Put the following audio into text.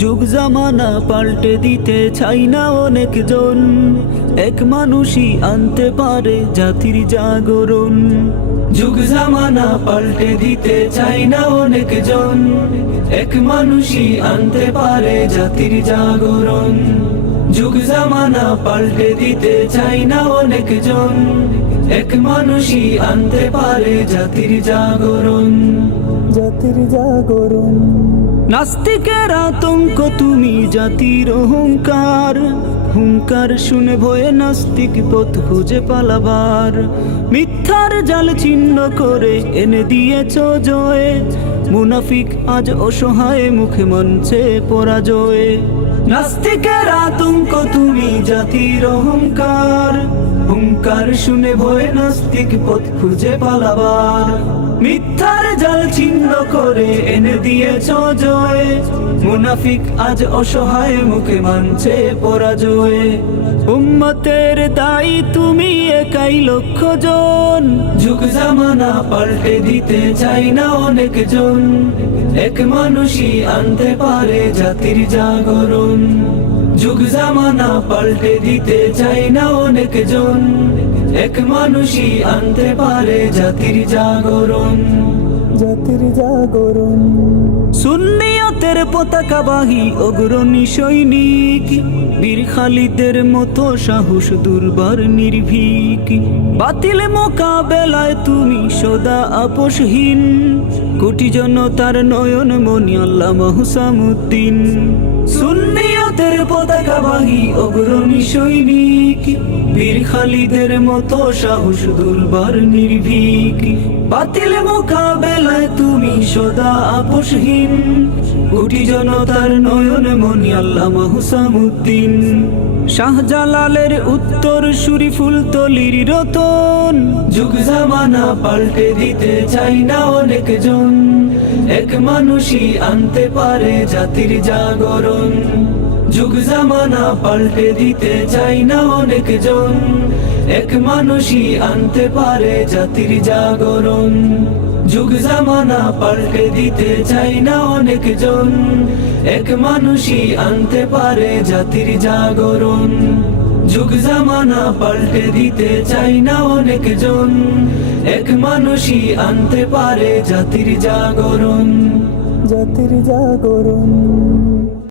যুগ জামানা পাল্টে দিতে চাই না অনেকজন, এক মানুষই আনতে পারে জাতির জাগরণ। যুগ জামানা পাল্টে দিতে চাই না অনেকজন, এক মানুষই আনতে পারে জাতির জাগরণ। যুগ জামানা পাল্টে দিতে চাই না অনেকজন, এক মানুষই আনতে পারে জাতির জাগরণ। জাতির জাগরণ। নাস্তিকের আতঙ্ক তুমি জাতির অহংকার, হুঙ্কার শুনে ভয়ে নাস্তিক পথ খুঁজে পালাবার। মিথ্যার জাল ছিন্ন করে এনে দিয়েছ জয়ে, মুনাফিক আজ অসহায় মুখে মঞ্চে পরাজয়ে। নাস্তিকের আতঙ্ক তুমি জাতির অহংকার, হুঙ্কার শুনে ভয়ে নাস্তিক পথ খুঁজে পালাবার। মিথ্যার জাল ছিন্ন করে এনে দিয়েছ জয়, মুনাফিক আজ অসহায় মুখে মানছে পরাজয়। উম্মতের দায়ী তুমি একাই লক্ষ জন, যুগ জামানা পাল্টে দিতে চাই না অনেকজন, এক মানুষই আনতে পারে জাতির জাগরণ। যুগ জামানা পাল্টে দিতে চাই না অনেকজন, এক মানুষই আনতে পারে জাতির জাগরণ। জাতির জাগরণ। সুন্নিয়তের পতাকাবাহী অগ্রণী সৈনিক, বীর খালিদের মতো সাহস দুর্বার নির্ভীক। বাতিল মোকাবেলায় তুমি সদা আপোষহীন, কোটি জনতার নয়ন মনি আল্লামা হুসামুদ্দিন। সুন্নিয়তের পতাকাবাহী অগ্রণী সৈনিক, বীর খালিদের মতো সাহস দুর্বার নির্ভীক। বাতিল মোকাবেলায় তুমি সদা আপোষহীন, কোটি জনতার নয়ন মনি আল্লামা হুসামুদ্দিন। শাহজালালের উত্তর সুরি ফুলতলির রতন, যুগ জামানা পাল্টে দিতে চাই না অনেকজন, এক মানুষই আনতে পারে জাতির জাগরণ। যুগ জামানা পাল্টে দিতে চাই না অনেকজন, এক মানুষই আনতে পারে জাতির জাগরণ। যুগ জামানা পাল্টে দিতে চাই না অনেকজন, এক মানুষই আনতে পারে জাতির জাগরণ। যুগ জামানা পাল্টে দিতে চাই না অনেকজন, এক মানুষই আনতে পারে জাতির জাগরণ। জাতির জাগরণ।